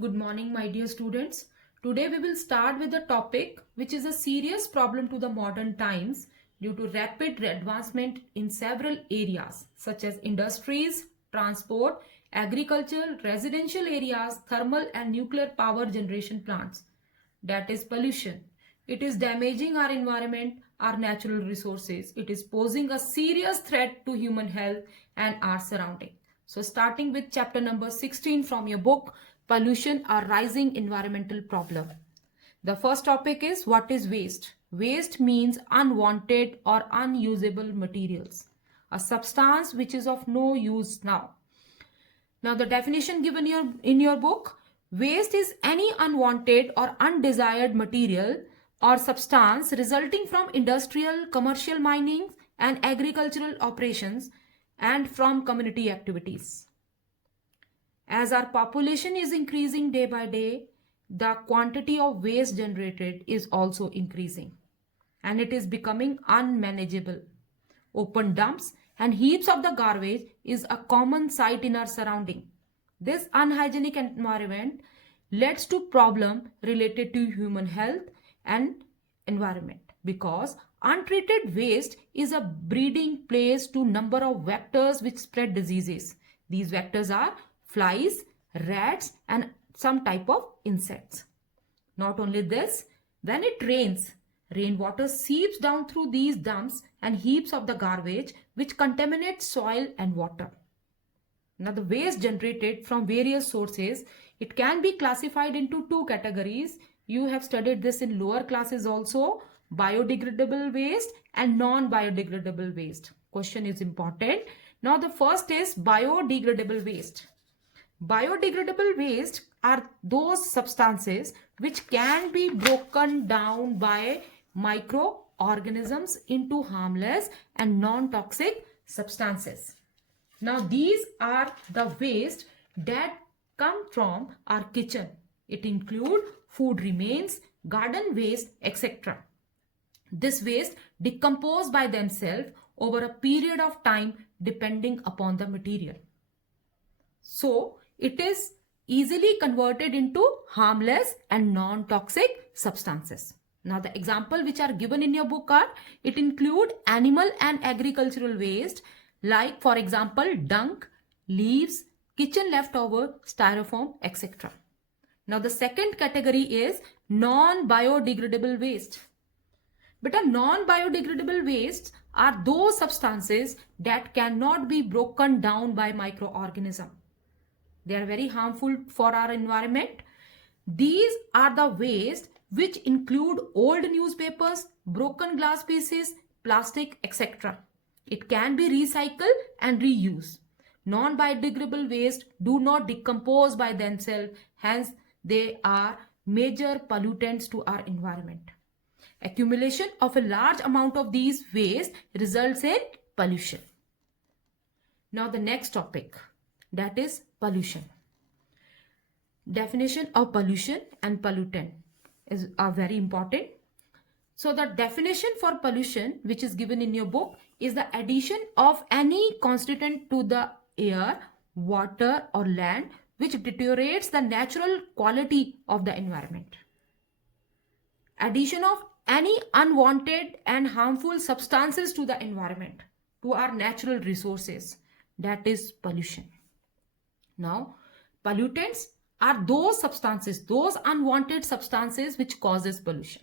Good morning, my dear students. Today we will start with a topic which is a serious problem to the modern times due to rapid advancement in several areas such as industries, transport, agriculture, residential areas, thermal and nuclear power generation plants. That is pollution. It is damaging our environment, our natural resources. It is posing a serious threat to human health and our surrounding. So starting with chapter number 16 from your book, Pollution, a Rising Environmental Problem. The first topic is what is waste? Waste means unwanted or unusable materials, a substance which is of no use now. Now the definition given in your book, waste is any unwanted or undesired material or substance resulting from industrial, commercial mining and agricultural operations and from community activities. As our population is increasing day by day, the quantity of waste generated is also increasing and it is becoming unmanageable. Open dumps and heaps of the garbage is a common sight in our surrounding. This unhygienic environment leads to problems related to human health and environment because untreated waste is a breeding place to number of vectors which spread diseases. These vectors are flies, rats and some type of insects. Not only this, when it rains, rainwater seeps down through these dumps and heaps of the garbage which contaminate soil and water. Now the waste generated from various sources, it can be classified into two categories. You have studied this in lower classes also, biodegradable waste and non-biodegradable waste. Question is important. Now the first is biodegradable waste. Biodegradable waste are those substances which can be broken down by microorganisms into harmless and non-toxic substances. Now these are the waste that come from our kitchen. It includes food remains, garden waste, etc. This waste decompose by themselves over a period of time depending upon the material. So it is easily converted into harmless and non-toxic substances. Now the example which are given in your book are, it include animal and agricultural waste like for example dung, leaves, kitchen leftover, styrofoam, etc. Now the second category is non-biodegradable waste. But a non-biodegradable wastes are those substances that cannot be broken down by microorganisms. They are very harmful for our environment. These are the waste which include old newspapers, broken glass pieces, plastic, etc. It can be recycled and reused. Non-biodegradable waste do not decompose by themselves, hence they are major pollutants to our environment. Accumulation of a large amount of these waste results in pollution. Now the next topic, that is pollution. Definition of pollution and pollutant are very important. So the definition for pollution which is given in your book is the addition of any constituent to the air, water or land which deteriorates the natural quality of the environment. Addition of any unwanted and harmful substances to the environment, to our natural resources, that is pollution. Now, pollutants are those substances, those unwanted substances which causes pollution.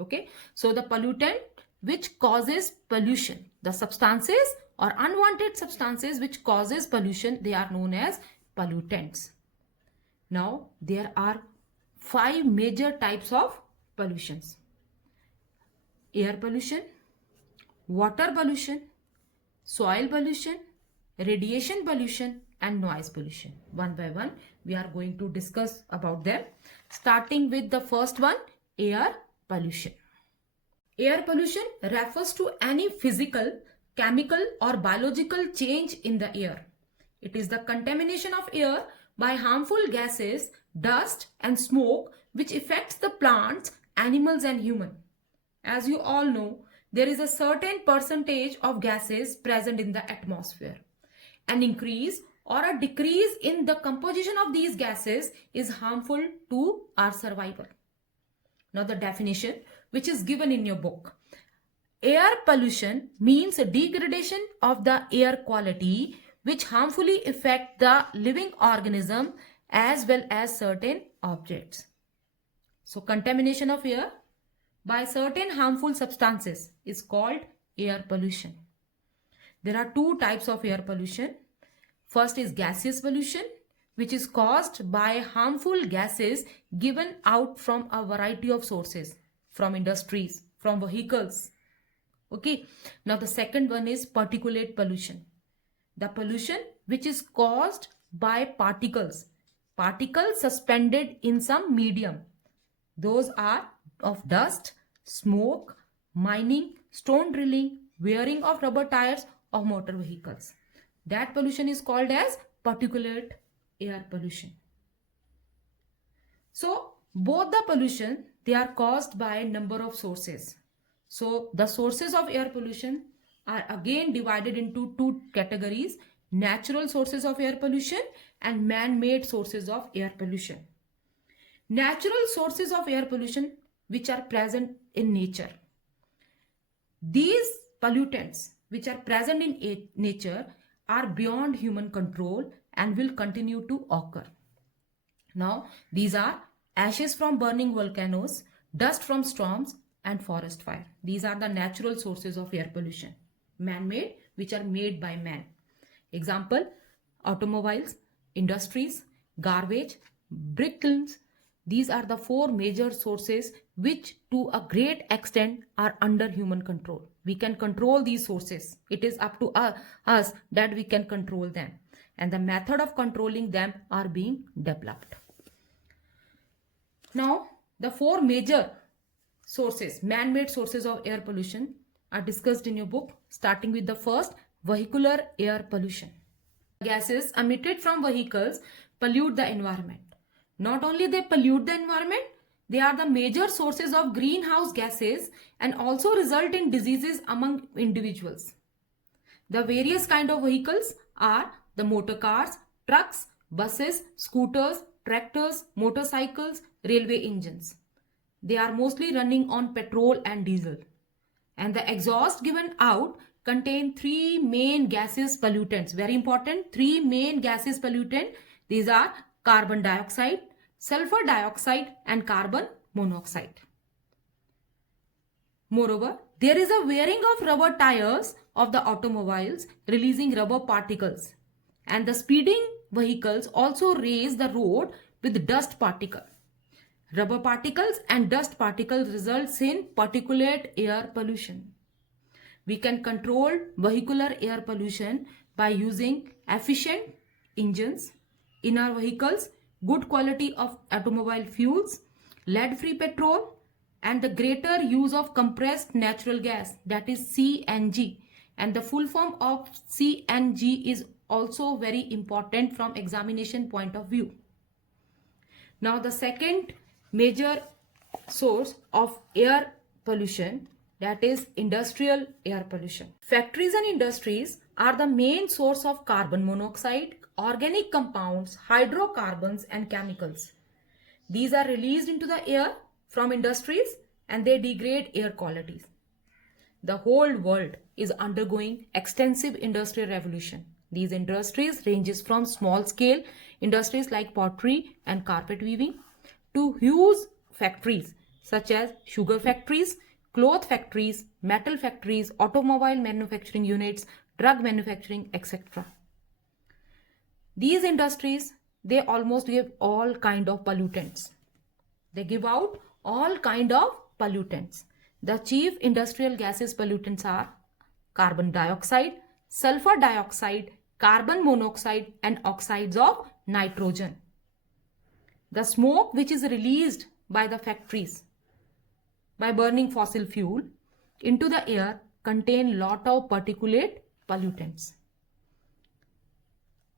Okay, so the pollutant which causes pollution, the substances or unwanted substances which causes pollution, they are known as pollutants. Now, there are 5 major types of pollutions: air pollution, water pollution, soil pollution, radiation pollution and noise pollution. One by one we are going to discuss about them, starting with the first one, air pollution. Air pollution refers to any physical, chemical or biological change in the air. It is the contamination of air by harmful gases, dust and smoke which affects the plants, animals and human. As you all know, there is a certain percentage of gases present in the atmosphere. An increase or a decrease in the composition of these gases is harmful to our survival. Now the definition which is given in your book. Air pollution means a degradation of the air quality which harmfully affect the living organism as well as certain objects. So contamination of air by certain harmful substances is called air pollution. There are two types of air pollution. First is gaseous pollution, which is caused by harmful gases given out from a variety of sources, from industries, from vehicles. Okay. Now the second one is particulate pollution. The pollution which is caused by particles suspended in some medium. Those are of dust, smoke, mining, stone drilling, wearing of rubber tires of motor vehicles. That pollution is called as particulate air pollution. So both the pollution, they are caused by a number of sources. So the sources of air pollution are again divided into two categories: natural sources of air pollution and man-made sources of air pollution. Natural sources of air pollution which are present in nature. These pollutants which are present in nature are beyond human control and will continue to occur. Now, these are ashes from burning volcanoes, dust from storms, and forest fire. These are the natural sources of air pollution. Man-made, which are made by man. Example, automobiles, industries, garbage, brick kilns. These are the four major sources which to a great extent are under human control. We can control these sources. It is up to us that we can control them. And the method of controlling them are being developed. Now, the four major sources, man-made sources of air pollution are discussed in your book, starting with the first, vehicular air pollution. Gases emitted from vehicles pollute the environment. Not only they pollute the environment, they are the major sources of greenhouse gases and also result in diseases among individuals. The various kind of vehicles are the motor cars, trucks, buses, scooters, tractors, motorcycles, railway engines. They are mostly running on petrol and diesel. And the exhaust given out contain three main gaseous pollutants. Very important, three main gaseous pollutants. These are carbon dioxide, sulfur dioxide, and carbon monoxide. Moreover, there is a wearing of rubber tires of the automobiles releasing rubber particles. And the speeding vehicles also raise the road with dust particle. Rubber particles and dust particles results in particulate air pollution. We can control vehicular air pollution by using efficient engines in our vehicles, good quality of automobile fuels, lead-free petrol, and the greater use of compressed natural gas, that is CNG. And the full form of CNG is also very important from examination point of view. Now the second major source of air pollution, that is industrial air pollution. Factories and industries are the main source of carbon monoxide, organic compounds, hydrocarbons, and chemicals. These are released into the air from industries and they degrade air qualities. The whole world is undergoing extensive industrial revolution. These industries ranges from small scale industries like pottery and carpet weaving to huge factories such as sugar factories, cloth factories, metal factories, automobile manufacturing units, drug manufacturing, etc. These industries, they almost give all kind of pollutants. They give out all kind of pollutants. The chief industrial gases pollutants are carbon dioxide, sulfur dioxide, carbon monoxide, and oxides of nitrogen. The smoke which is released by the factories by burning fossil fuel into the air contain lot of particulate pollutants.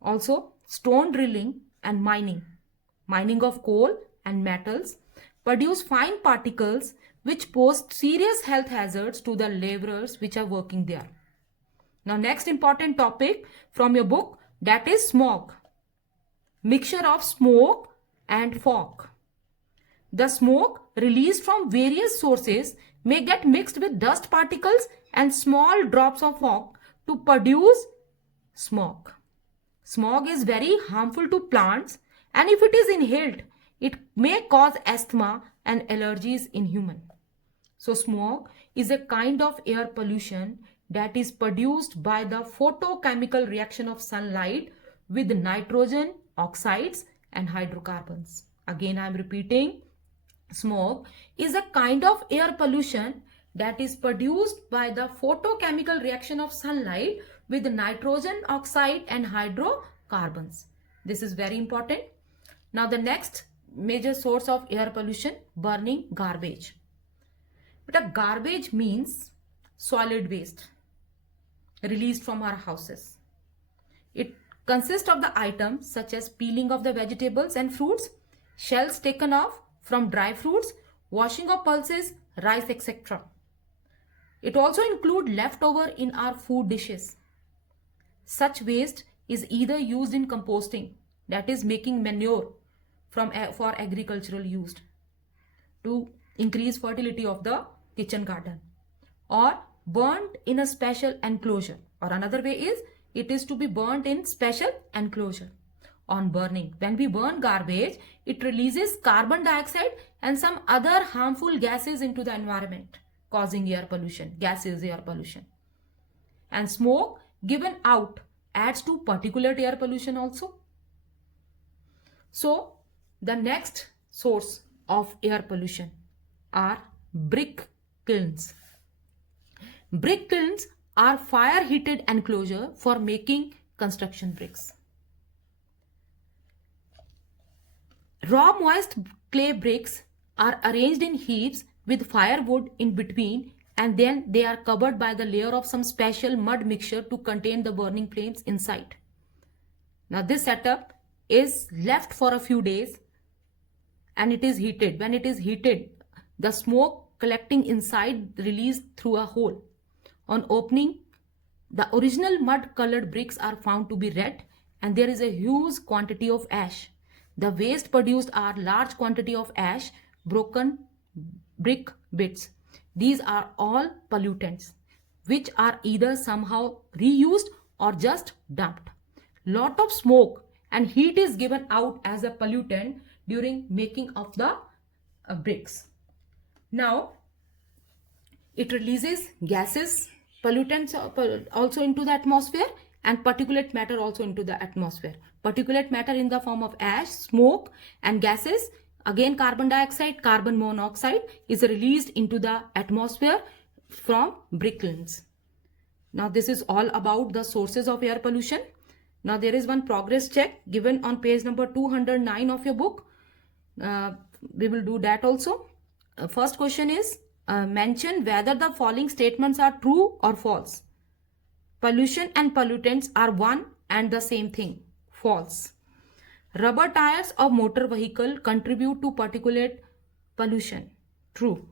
Also, stone drilling and mining of coal and metals produce fine particles which pose serious health hazards to the laborers which are working there. Now, next important topic from your book, that is smog, mixture of smoke and fog. The smoke released from various sources may get mixed with dust particles and small drops of fog to produce smog. Smog is very harmful to plants, and if it is inhaled, it may cause asthma and allergies in humans. So smog is a kind of air pollution that is produced by the photochemical reaction of sunlight with nitrogen oxides and hydrocarbons. Again, I am repeating, smog is a kind of air pollution that is produced by the photochemical reaction of sunlight with nitrogen oxide and hydrocarbons. This is very important. Now the next major source of air pollution, burning garbage. But a garbage means solid waste released from our houses. It consists of the items such as peeling of the vegetables and fruits, shells taken off from dry fruits, washing of pulses, rice, etc. It also includes leftover in our food dishes. Such waste is either used in composting, that is making manure for agricultural use to increase fertility of the kitchen garden, or burnt in a special enclosure, or another way is it is to be burnt in special enclosure. On burning, when we burn garbage, it releases carbon dioxide and some other harmful gases into the environment, causing air pollution. Gas is air pollution. And smoke given out adds to particulate air pollution also. So the next source of air pollution are brick kilns. Brick kilns are fire heated enclosure for making construction bricks. Raw moist clay bricks are arranged in heaps with firewood in between, and then they are covered by the layer of some special mud mixture to contain the burning flames inside. Now this setup is left for a few days and it is heated. When it is heated, the smoke collecting inside released through a hole. On opening, the original mud colored bricks are found to be red and there is a huge quantity of ash. The waste produced are large quantity of ash, broken brick bits. These are all pollutants which are either somehow reused or just dumped. Lot of smoke and heat is given out as a pollutant during making of the bricks. Now it releases gases, pollutants also into the atmosphere, and particulate matter also into the atmosphere. Particulate matter in the form of ash, smoke and gases, again carbon dioxide, carbon monoxide is released into the atmosphere from brick kilns. Now this is all about the sources of air pollution. Now there is one progress check given on page number 209 of your book. We will do that also. First question is, mention whether the following statements are true or false. Pollution and pollutants are one and the same thing. False. Rubber tires of motor vehicle contribute to particulate pollution. True.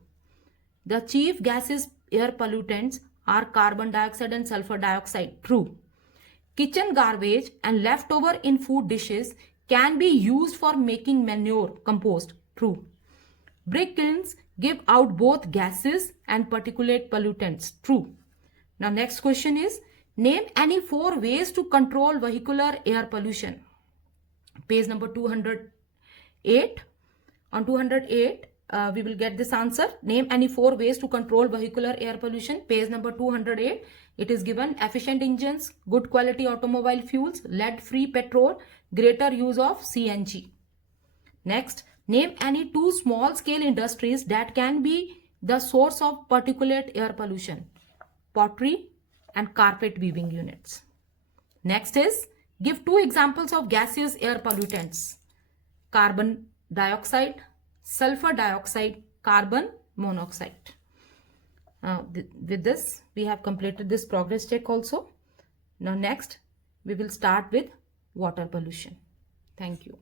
The chief gases air pollutants are carbon dioxide and sulfur dioxide. True. Kitchen garbage and leftover in food dishes can be used for making manure, compost. True. Brick kilns give out both gases and particulate pollutants. True. Now next question is, name any 4 ways to control vehicular air pollution. Page number 208. On 208, we will get this answer. Name any 4 ways to control vehicular air pollution. Page number 208. It is given: efficient engines, good quality automobile fuels, lead-free petrol, greater use of CNG. Next, name any 2 small-scale industries that can be the source of particulate air pollution. Pottery and carpet weaving units. Next is, give 2 examples of gaseous air pollutants: carbon dioxide, sulfur dioxide, carbon monoxide. With this, we have completed this progress check also. Now next, we will start with water pollution. Thank you.